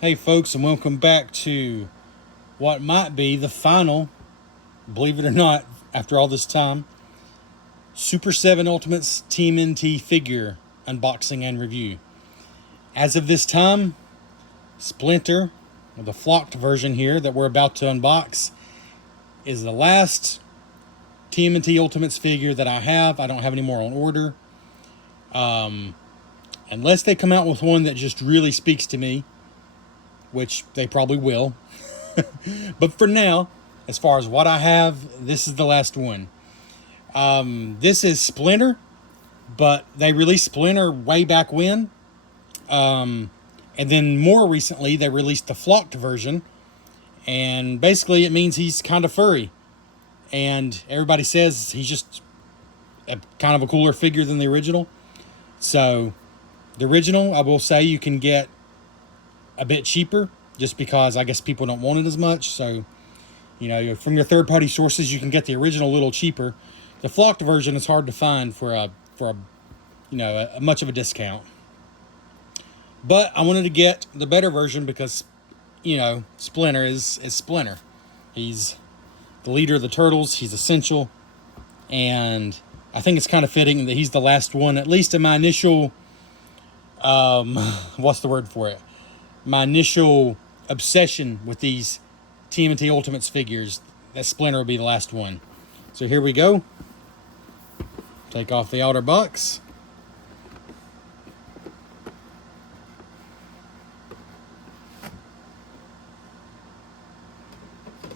Hey folks, and welcome back to what might be the final, believe it or not, after all this time, Super 7 Ultimates TMNT figure unboxing and review. As of this time, Splinter, or the flocked version here that we're about to unbox, is the last TMNT Ultimates figure that I have. I don't have any more on order. Unless they come out with one that just really speaks to me, which they probably will. But for now, as far as what I have, this is the last one. This is Splinter, but they released Splinter way back when. And then more recently, they released the flocked version. And basically, it means he's kind of furry. And everybody says he's just kind of a cooler figure than the original. So, the original, I will say, you can get a bit cheaper, just because I guess people don't want it as much. So, you know, from your third-party sources, you can get the original a little cheaper. The flocked version is hard to find for a much of a discount. But I wanted to get the better version because, you know, Splinter is Splinter. He's the leader of the Turtles. He's essential, and I think it's kind of fitting that he's the last one, at least in my initial, what's the word for it? My initial obsession with these TMNT Ultimates figures, that Splinter will be the last one. So here we go. Take off the outer box.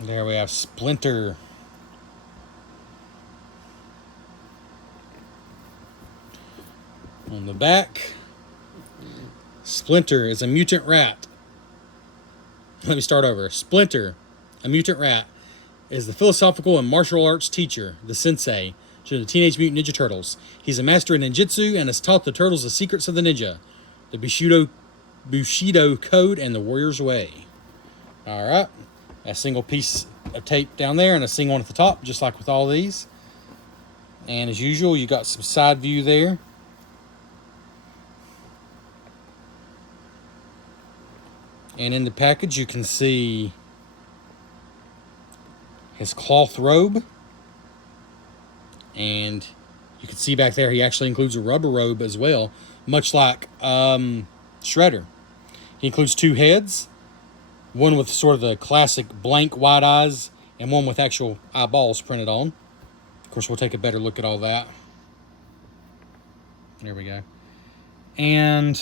There we have Splinter. On the back, Splinter is a mutant rat. Let me start over. Splinter, a mutant rat, is the philosophical and martial arts teacher, the sensei, to the Teenage Mutant Ninja Turtles. He's a master in ninjutsu and has taught the Turtles the secrets of the ninja, the Bushido Code, and the Warrior's Way. Alright, a single piece of tape down there and a single one at the top, just like with all these. And as usual, you got some side view there. And in the package, you can see his cloth robe. And you can see back there, he actually includes a rubber robe as well, much like Shredder. He includes two heads, one with sort of the classic blank white eyes, and one with actual eyeballs printed on. Of course, we'll take a better look at all that. There we go. And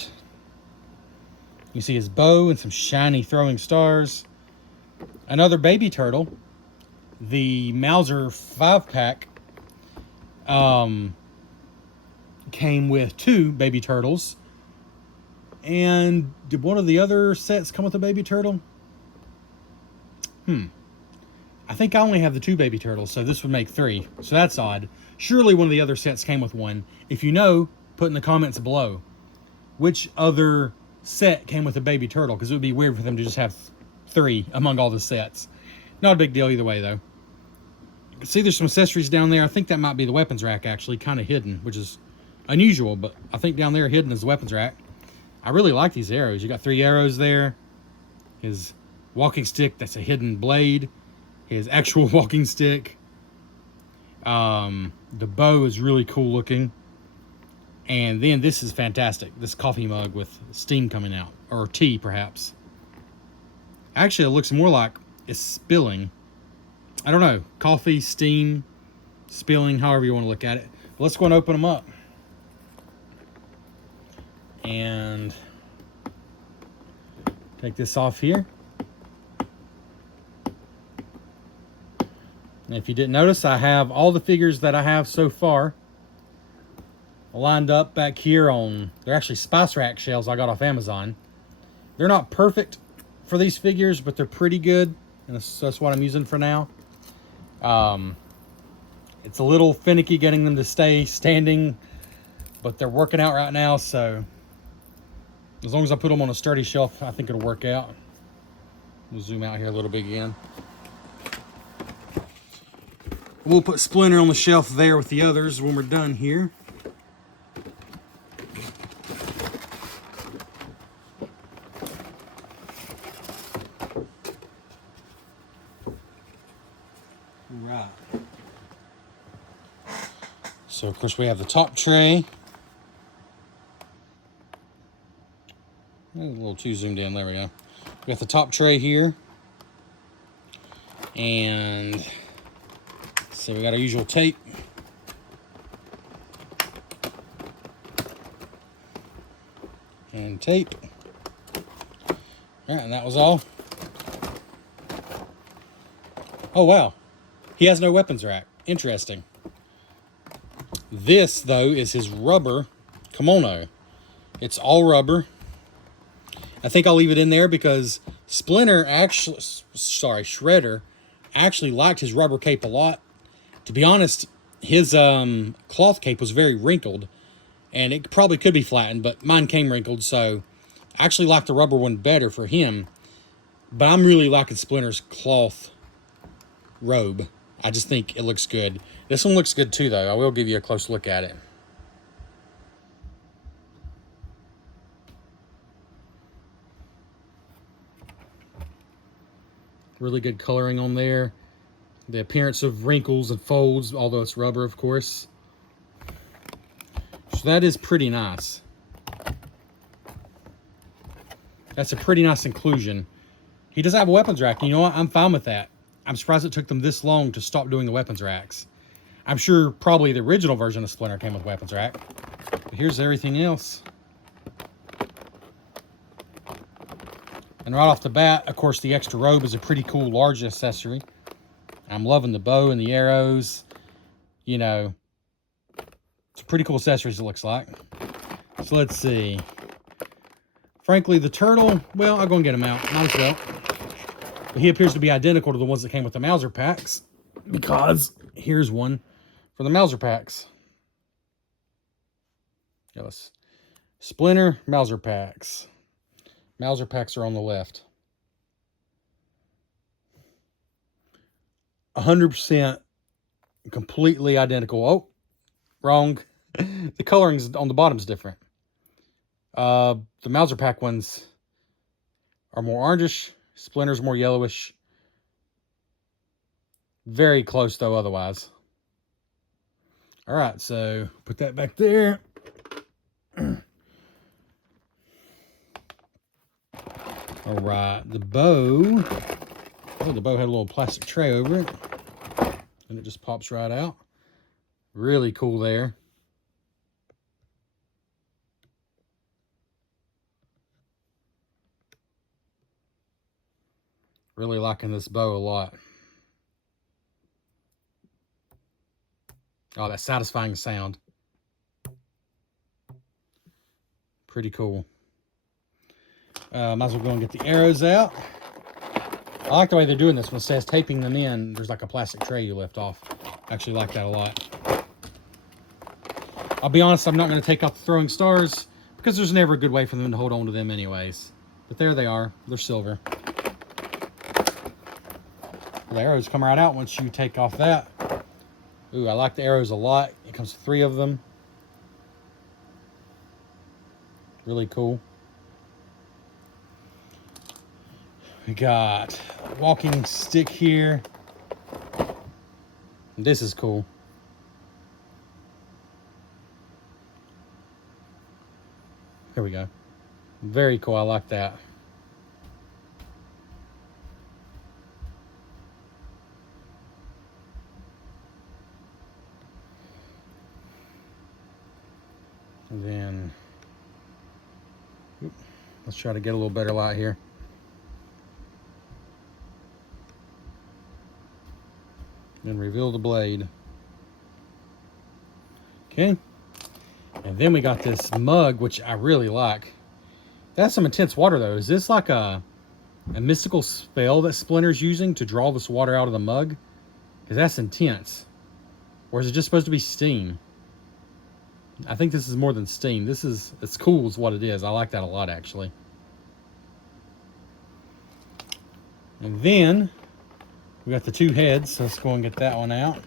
you see his bow and some shiny throwing stars. Another baby turtle. The Mauser 5-pack came with two baby turtles. And did one of the other sets come with a baby turtle? I think I only have the two baby turtles, so this would make three. So that's odd. Surely one of the other sets came with one. If you know, put in the comments below which other set came with a baby turtle, because it would be weird for them to just have three among all the sets. Not a big deal either way, though. You can see there's some accessories down there. I think that might be the weapons rack, actually, kind of hidden, which is unusual, but I think down there hidden is the weapons rack. I really like these arrows. You got 3 arrows there. His walking stick, that's a hidden blade. His actual walking stick. The bow is really cool looking. And then this is fantastic. This coffee mug with steam coming out. Or tea, perhaps. Actually, it looks more like it's spilling. I don't know. Coffee, steam, spilling, however you want to look at it. But let's go and open them up. And take this off here. And if you didn't notice, I have all the figures that I have so far lined up back here on, they're actually Spice Rack shelves I got off Amazon. They're not perfect for these figures, but they're pretty good, and that's what I'm using for now. It's a little finicky getting them to stay standing, but they're working out right now, so as long as I put them on a sturdy shelf, I think it'll work out. We'll zoom out here a little bit again. We'll put Splinter on the shelf there with the others when we're done here. So, of course, we have the top tray. A little too zoomed in. There we go. We got the top tray here. And so we got our usual tape. And tape. All right, and that was all. Oh, wow. He has no weapons rack. Interesting. This, though, is his rubber kimono. It's all rubber. I think I'll leave it in there because Shredder actually liked his rubber cape a lot. To be honest, his cloth cape was very wrinkled, and it probably could be flattened, but mine came wrinkled, so I actually like the rubber one better for him. But I'm really liking Splinter's cloth robe. I just think it looks good. This one looks good too, though. I will give you a close look at it. Really good coloring on there. The appearance of wrinkles and folds, although it's rubber, of course. So that is pretty nice. That's a pretty nice inclusion. He does have a weapons rack. You know what? I'm fine with that. I'm surprised it took them this long to stop doing the weapons racks. I'm sure probably the original version of Splinter came with a weapons rack. But here's everything else. And right off the bat, of course, the extra robe is a pretty cool large accessory. I'm loving the bow and the arrows. You know, it's a pretty cool accessories, it looks like. So let's see. Frankly, the turtle, well, I'll go and get him out. Might as well. But he appears to be identical to the ones that came with the Mauser packs. Because here's one for the Mauser packs. Yes. Splinter, Mauser packs. Mauser packs are on the left. 100% completely identical. Oh, wrong. The coloring on the bottom is different. The Mauser pack ones are more orangish. Splinter's more yellowish. Very close though otherwise. All right, so put that back there. All right, the bow. Oh, the bow had a little plastic tray over it. And it just pops right out. Really cool there. Really liking this bow a lot. Oh, that satisfying sound. Pretty cool. Might as well go and get the arrows out. I like the way they're doing this. When it says taping them in, there's like a plastic tray you lift off. I actually like that a lot. I'll be honest, I'm not going to take off the throwing stars because there's never a good way for them to hold on to them anyways. But there they are. They're silver. The arrows come right out once you take off that. Ooh, I like the arrows a lot. It comes with 3 of them. Really cool. We got a walking stick here. This is cool. Here we go. Very cool. I like that. And then, let's try to get a little better light here. Then reveal the blade. Okay. And then we got this mug, which I really like. That's some intense water, though. Is this like a mystical spell that Splinter's using to draw this water out of the mug? Because that's intense. Or is it just supposed to be steam? I think this is more than steam. It's cool is what it is. I like that a lot, actually. And then we got the 2 heads, so let's go and get that one out.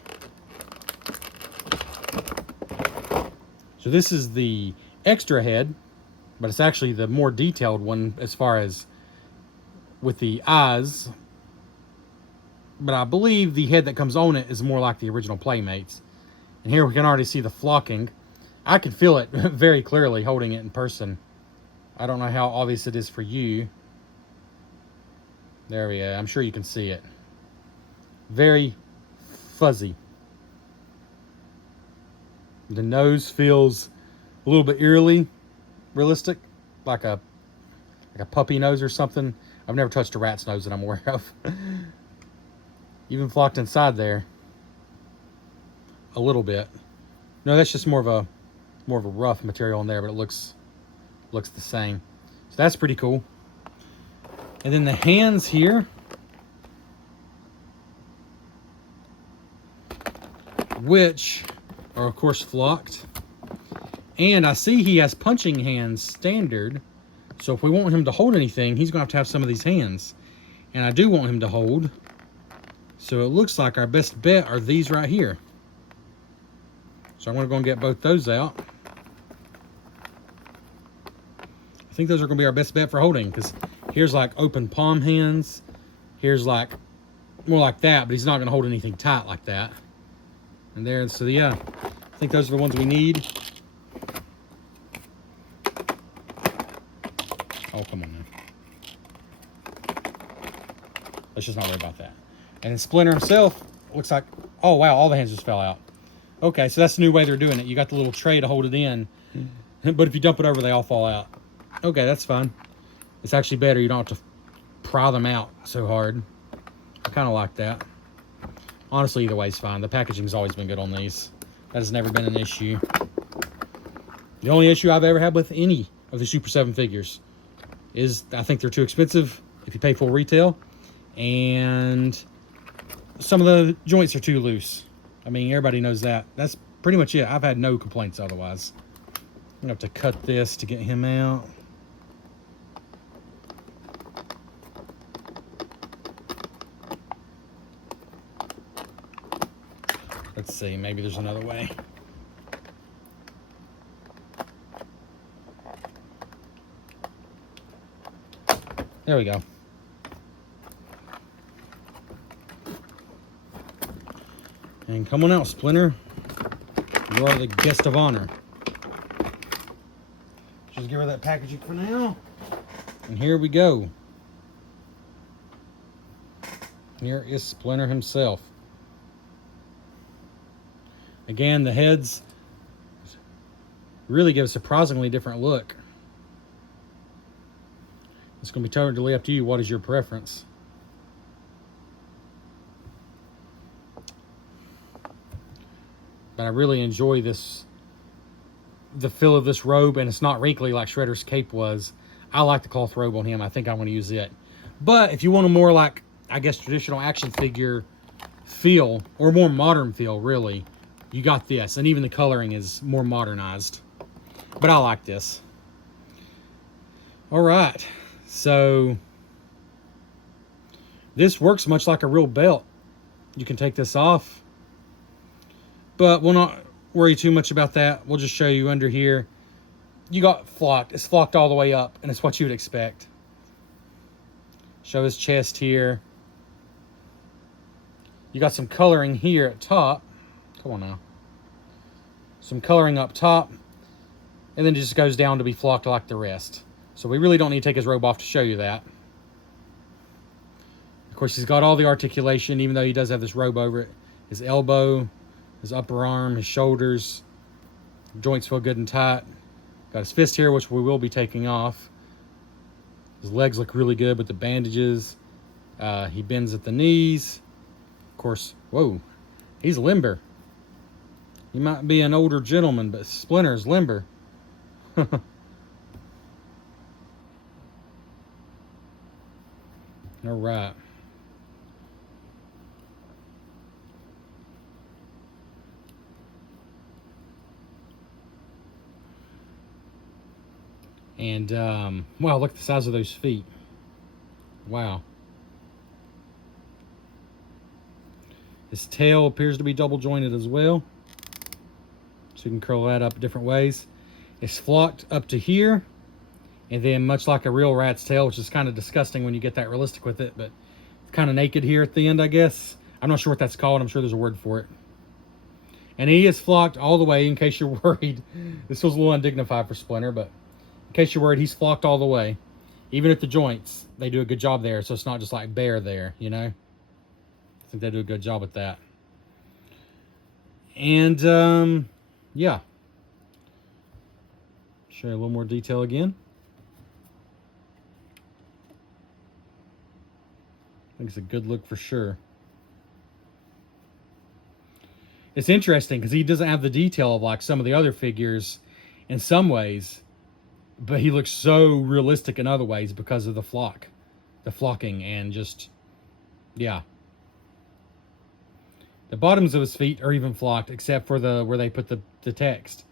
So this is the extra head, but it's actually the more detailed one as far as with the eyes. But I believe the head that comes on it is more like the original Playmates. And here we can already see the flocking. I can feel it very clearly holding it in person. I don't know how obvious it is for you. There we go. I'm sure you can see it. Very fuzzy. The nose feels a little bit eerily realistic, like a puppy nose or something. I've never touched a rat's nose that I'm aware of. Even flocked inside there a little bit. No, that's just more of a rough material in there, but it looks the same. So that's pretty cool. And then the hands here, which are of course flocked. And I see he has punching hands standard. So if we want him to hold anything, he's going to have some of these hands. And I do want him to hold. So it looks like our best bet are these right here. So I'm going to go and get both those out. I think those are going to be our best bet for holding, because here's like open palm hands. Here's like more like that, but he's not going to hold anything tight like that. And there, so yeah, I think those are the ones we need. Oh, come on now. Let's just not worry about that. And then Splinter himself looks like, oh wow, all the hands just fell out. Okay, so that's the new way they're doing it. You got the little tray to hold it in, but if you dump it over, they all fall out. Okay, that's fine. It's actually better. You don't have to pry them out so hard. I kind of like that. Honestly, either way is fine. The packaging's always been good on these. That has never been an issue. The only issue I've ever had with any of the Super 7 figures is I think they're too expensive if you pay full retail, and some of the joints are too loose. I mean, everybody knows that. That's pretty much it. I've had no complaints otherwise. I'm going to have to cut this to get him out. Let's see, maybe there's another way. There we go. And come on out, Splinter. You are the guest of honor. Just give her that packaging for now. And here we go. Here is Splinter himself. Again, the heads really give a surprisingly different look. It's going to be totally up to you. What is your preference? But I really enjoy this, the feel of this robe, and it's not wrinkly like Shredder's cape was. I like the cloth robe on him. I think I want to use it. But if you want a more like, I guess, traditional action figure feel, or more modern feel, really, you got this. And even the coloring is more modernized. But I like this. All right. So this works much like a real belt. You can take this off. But we'll not worry too much about that. We'll just show you under here. You got flocked. It's flocked all the way up, and it's what you would expect. Show his chest here. You got some coloring here at top. Come on now. Some coloring up top. And then it just goes down to be flocked like the rest. So we really don't need to take his robe off to show you that. Of course, he's got all the articulation, even though he does have this robe over it. His elbow, his upper arm, his shoulders. Joints feel good and tight. Got his fist here, which we will be taking off. His legs look really good with the bandages. He bends at the knees. Of course, whoa, he's limber. He might be an older gentleman, but Splinter's limber. All right. And, wow, look at the size of those feet. Wow. His tail appears to be double jointed as well. So you can curl that up different ways. It's flocked up to here. And then much like a real rat's tail, which is kind of disgusting when you get that realistic with it, but it's kind of naked here at the end, I guess. I'm not sure what that's called. I'm sure there's a word for it. And he is flocked all the way, in case you're worried. This was a little undignified for Splinter, but in case you're worried, he's flocked all the way. Even at the joints, they do a good job there, so it's not just like bare there, you know? I think they do a good job at that. And, yeah. Show you a little more detail again. I think it's a good look for sure. It's interesting because he doesn't have the detail of like some of the other figures in some ways, but he looks so realistic in other ways because of the flocking, and just, yeah. The bottoms of his feet are even flocked, except for where they put the text.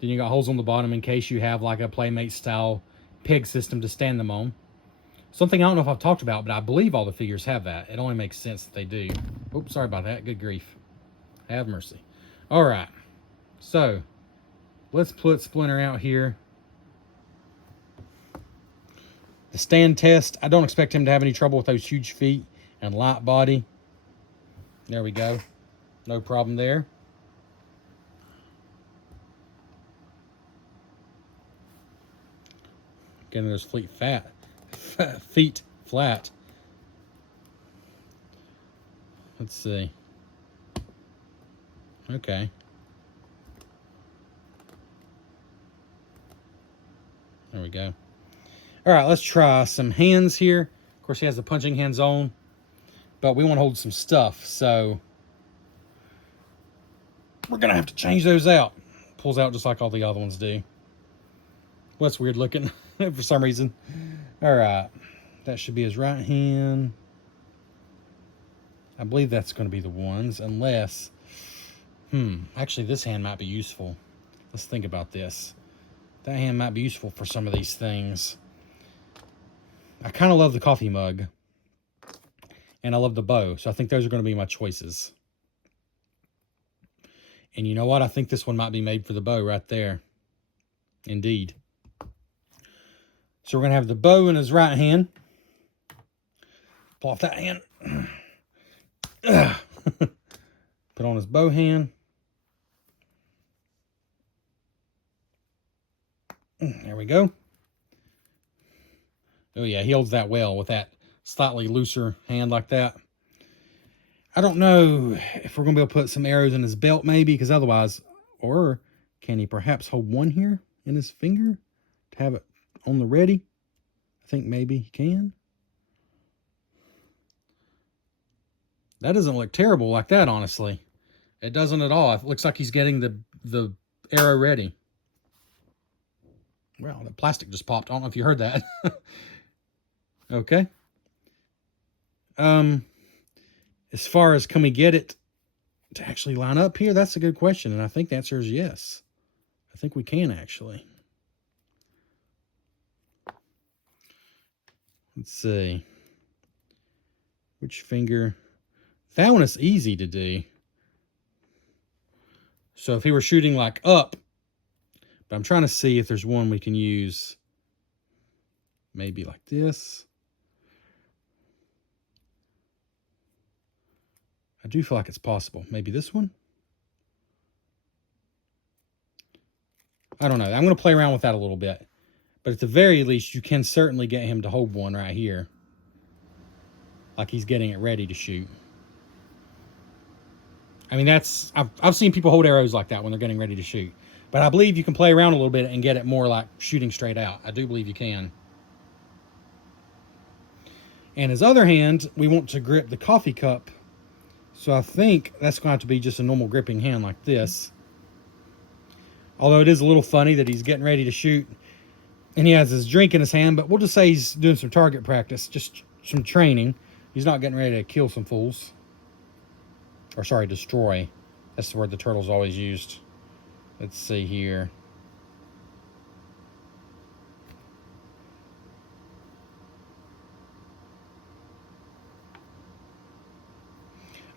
Then you got holes on the bottom in case you have like a Playmate style peg system to stand them on. Something I don't know if I've talked about, but I believe all the figures have that. It only makes sense that they do. Oops, sorry about that. Good grief. Have mercy. All right. So, let's put Splinter out here. The stand test, I don't expect him to have any trouble with those huge feet and light body. There we go. No problem there. Getting those feet flat. Let's see. Okay. There we go. All right, let's try some hands here. Of course, he has the punching hands on, but we want to hold some stuff, so we're going to have to change those out. Pulls out just like all the other ones do. Well, that's weird looking for some reason. All right, that should be his right hand. I believe that's going to be the ones, unless, actually this hand might be useful. Let's think about this. That hand might be useful for some of these things. I kind of love the coffee mug, and I love the bow, so I think those are going to be my choices. And you know what? I think this one might be made for the bow right there. Indeed. So we're going to have the bow in his right hand. Pull off that hand. Put on his bow hand. There we go. Oh yeah, he holds that well with that slightly looser hand like that. I don't know if we're going to be able to put some arrows in his belt maybe, because otherwise, or can he perhaps hold one here in his finger to have it on the ready? I think maybe he can. That doesn't look terrible like that, honestly. It doesn't at all. It looks like he's getting the arrow ready. Well, the plastic just popped. I don't know if you heard that. Okay. As far as can we get it to actually line up here, that's a good question, and I think the answer is yes. I think we can actually. Let's see. Which finger? That one is easy to do. So if he were shooting like up, but I'm trying to see if there's one we can use maybe like this. I do feel like it's possible. Maybe this one? I don't know. I'm going to play around with that a little bit. But at the very least, you can certainly get him to hold one right here. Like he's getting it ready to shoot. I mean, I've seen people hold arrows like that when they're getting ready to shoot. But I believe you can play around a little bit and get it more like shooting straight out. I do believe you can. And his other hand, we want to grip the coffee cup. So I think that's going to have to be just a normal gripping hand like this. Although it is a little funny that he's getting ready to shoot and he has his drink in his hand, but we'll just say he's doing some target practice, just some training. He's not getting ready to kill some fools. Or sorry, destroy. That's the word the turtles always used. Let's see here.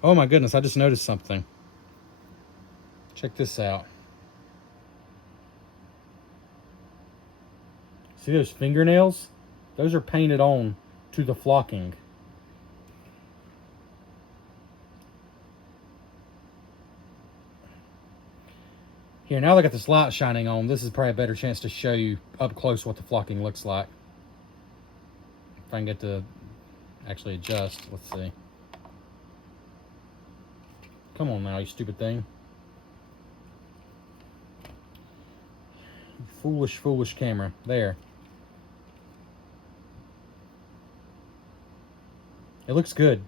Oh my goodness, I just noticed something. Check this out. See those fingernails? Those are painted on to the flocking. Here, now that I got this light shining on, this is probably a better chance to show you up close what the flocking looks like. If I can get to actually adjust, let's see. Come on now, you stupid thing. Foolish, foolish camera. There. It looks good.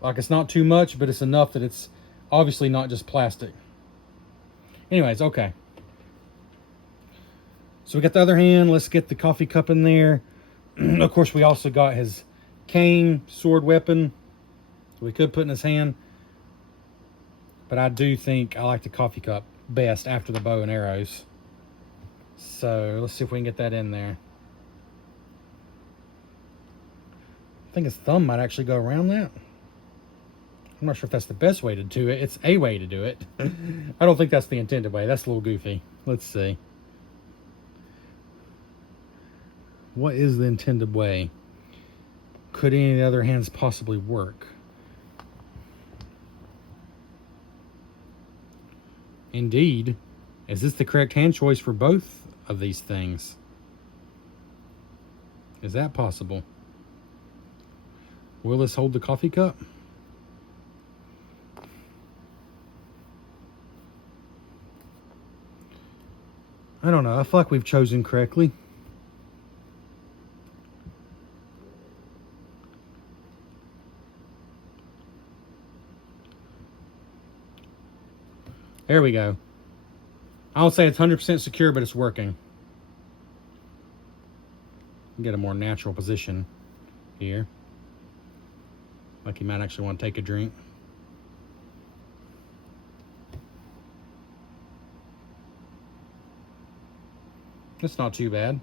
Like, it's not too much, but it's enough that it's obviously not just plastic. Anyways, okay. So we got the other hand. Let's get the coffee cup in there. Of course, we also got his cane, sword weapon. So we could put in his hand. But I do think I like the coffee cup best after the bow and arrows. So let's see if we can get that in there. I think his thumb might actually go around that. I'm not sure if that's the best way to do it. It's a way to do it. I don't think that's the intended way. That's a little goofy. Let's see. What is the intended way? Could any of the other hands possibly work? Indeed. Is this the correct hand choice for both of these things? Is that possible? Will this hold the coffee cup? I don't know. I feel like we've chosen correctly. There we go. I don't say it's 100% secure, but it's working. Get a more natural position here. Like he might actually want to take a drink. That's not too bad.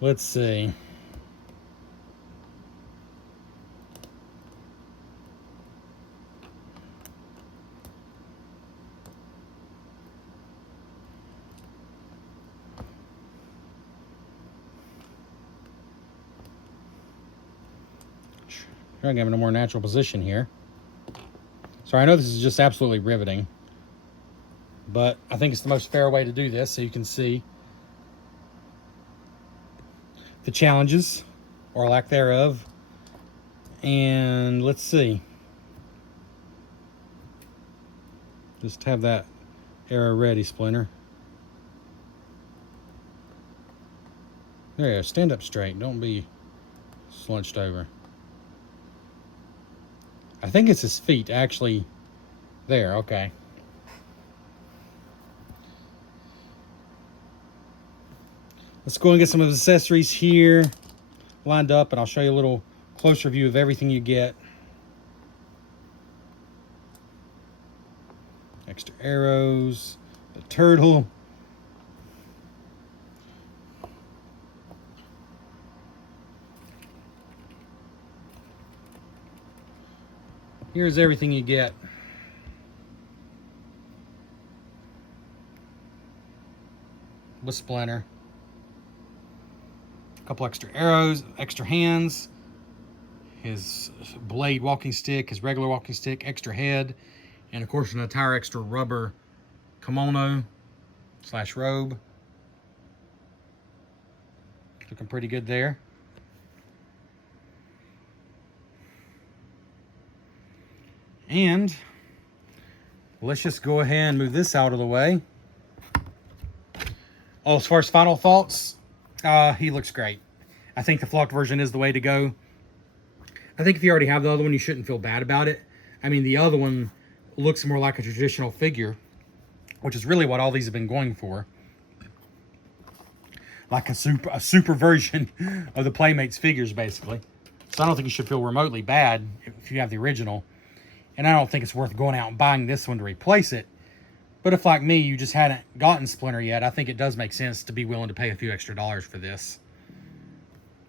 Let's see. Try to give it a more natural position here. So I know this is just absolutely riveting, but I think it's the most fair way to do this so you can see the challenges or lack thereof. And let's see. Just have that arrow ready, Splinter. There you go. Stand up straight. Don't be slunched over. I think it's his feet, actually. There, okay. Let's go and get some of the accessories here lined up, and I'll show you a little closer view of everything you get. Extra arrows, the turtle. Here's everything you get. With Splinter. A couple extra arrows, extra hands, his blade walking stick, his regular walking stick, extra head, and of course an entire extra rubber kimono / robe. Looking pretty good there. And let's just go ahead and move this out of the way. Oh, as far as final thoughts, he looks great. I think the flocked version is the way to go. I think if you already have the other one, you shouldn't feel bad about it. I mean, the other one looks more like a traditional figure, which is really what all these have been going for. Like a super version of the Playmates figures, basically. So I don't think you should feel remotely bad if you have the original. And I don't think it's worth going out and buying this one to replace it. But if, like me, you just hadn't gotten Splinter yet, I think it does make sense to be willing to pay a few extra dollars for this.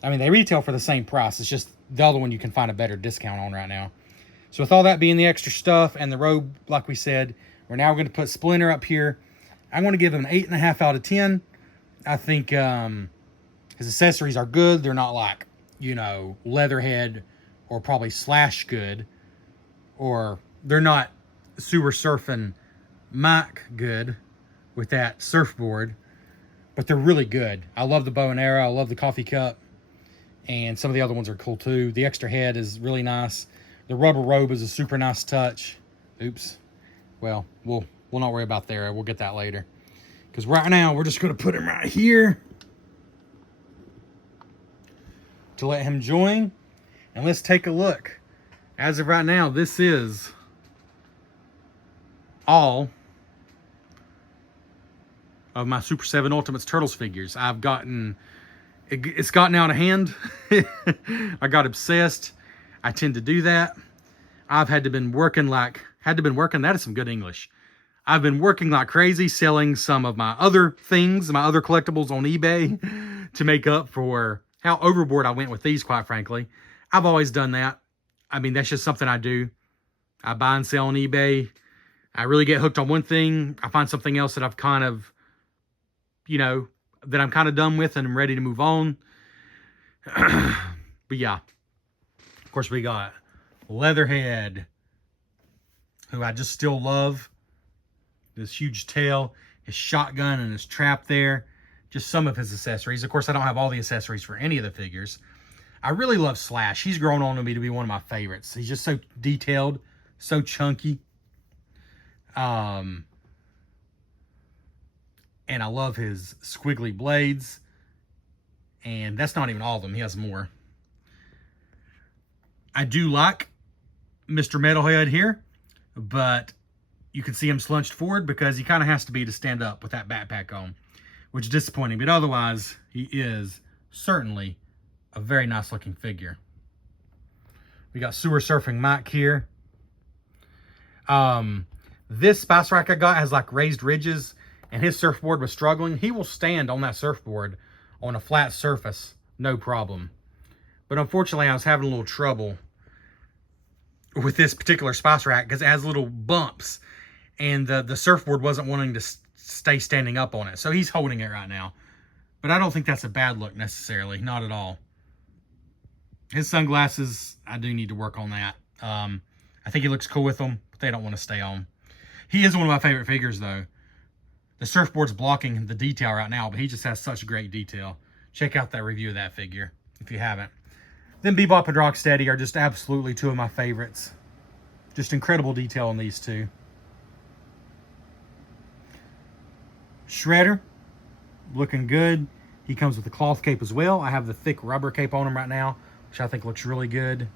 I mean, they retail for the same price. It's just the other one you can find a better discount on right now. So with all that being the extra stuff and the robe, like we said, we're now going to put Splinter up here. I'm going to give him an 8.5 out of 10. I think his accessories are good. They're not like, you know, Leatherhead or probably Slash good. Or they're not sewer surfing mic good with that surfboard, but they're really good. I love the bow and arrow. I love the coffee cup, and some of the other ones are cool too. The extra head is really nice. The rubber robe is a super nice touch. Oops. Well, we'll not worry about there. We'll get that later. Because right now, we're just going to put him right here to let him join. And let's take a look. As of right now, this is all of my Super 7 Ultimates Turtles figures. It's gotten out of hand. I got obsessed. I tend to do that. I've had to been working, that is some good English. I've been working like crazy, selling some of my other things, my other collectibles on eBay to make up for how overboard I went with these, quite frankly. I've always done that. I mean, that's just something I do. I buy and sell on eBay. I really get hooked on one thing. I find something else that I've kind of, that I'm kind of done with and I'm ready to move on. But yeah, of course we got Leatherhead, who I just still love. This huge tail, his shotgun, and his trap there. Just some of his accessories. Of course, I don't have all the accessories for any of the figures. I really love Slash. He's grown on to me to be one of my favorites. He's just so detailed, so chunky. And I love his squiggly blades. And that's not even all of them. He has more. I do like Mr. Metalhead here, but you can see him slunched forward because he kind of has to be to stand up with that backpack on, which is disappointing. But otherwise, he is certainly a very nice looking figure. We got Sewer Surfing Mike here. This Spice Rack I got has like raised ridges, and his surfboard was struggling. He will stand on that surfboard on a flat surface, no problem. But unfortunately, I was having a little trouble with this particular Spice Rack because it has little bumps, and the surfboard wasn't wanting to stay standing up on it. So he's holding it right now. But I don't think that's a bad look necessarily. Not at all. His sunglasses, I do need to work on that. I think he looks cool with them, but they don't want to stay on. He is one of my favorite figures, though. The surfboard's blocking the detail right now, but he just has such great detail. Check out that review of that figure if you haven't. Then Bebop and Rocksteady are just absolutely two of my favorites. Just incredible detail on these two. Shredder, looking good. He comes with a cloth cape as well. I have the thick rubber cape on him right now, which I think looks really good.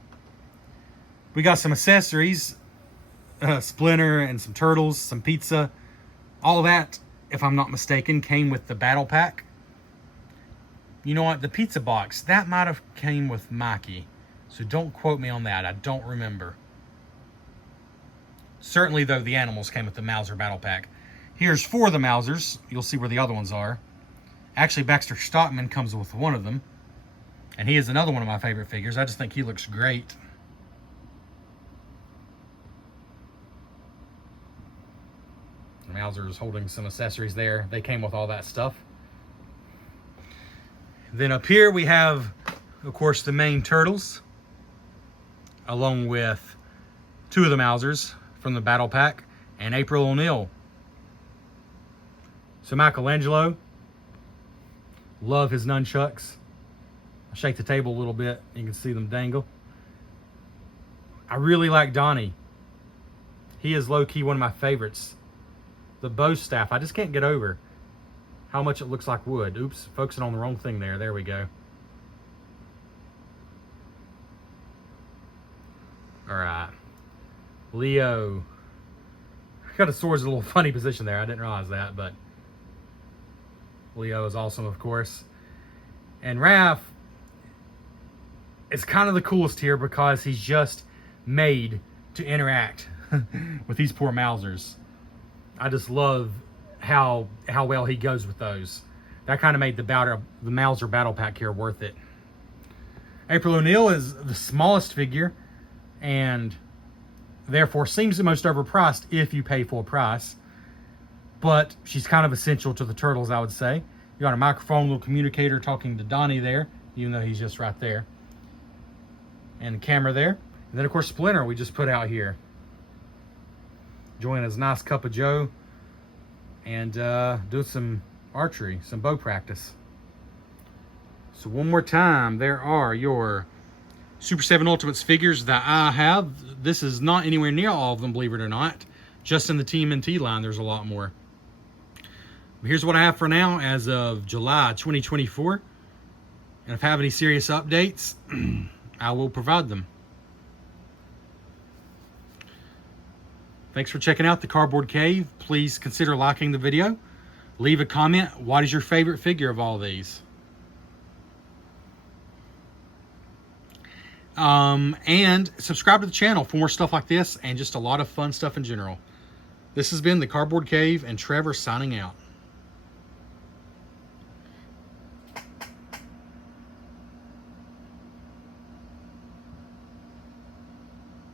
We got some accessories. Splinter and some turtles, some pizza. All of that, if I'm not mistaken, came with the battle pack. You know what? The pizza box, that might have came with Mikey. So don't quote me on that. I don't remember. Certainly, though, the animals came with the Mauser battle pack. Here's 4 of the Mausers. You'll see where the other ones are. Actually, Baxter Stockman comes with one of them. And he is another one of my favorite figures. I just think he looks great. Mauser is holding some accessories there. They came with all that stuff. Then up here we have, of course, the main turtles, along with 2 of the Mausers from the battle pack and April O'Neil. So Michelangelo, love his nunchucks. I'll shake the table a little bit. You can see them dangle. I really like Donnie. He is low-key one of my favorites. The bow staff, I just can't get over how much it looks like wood. Oops, focusing on the wrong thing there. There we go. All right. Leo. Got his sword's in a little funny position there. I didn't realize that, but Leo is awesome, of course. And Raph is kind of the coolest here because he's just made to interact with these poor Mausers. I just love how well he goes with those. That kind of made the Mauser battle pack here worth it. April O'Neil is the smallest figure and therefore seems the most overpriced if you pay full price. But she's kind of essential to the turtles, I would say. You got a microphone, little communicator talking to Donnie there, even though he's just right there. And the camera there. And then, of course, Splinter we just put out here. enjoying his nice cup of joe, and doing some archery, some bow practice. So one more time, there are your Super 7 Ultimates figures that I have. This is not anywhere near all of them, believe it or not. Just in the TMNT line, there's a lot more. Here's what I have for now as of July 2024. And if I have any serious updates, I will provide them. Thanks for checking out the Cardboard Cave. Please consider liking the video. Leave a comment. What is your favorite figure of all these? And subscribe to the channel for more stuff like this and just a lot of fun stuff in general. This has been the Cardboard Cave and Trevor signing out.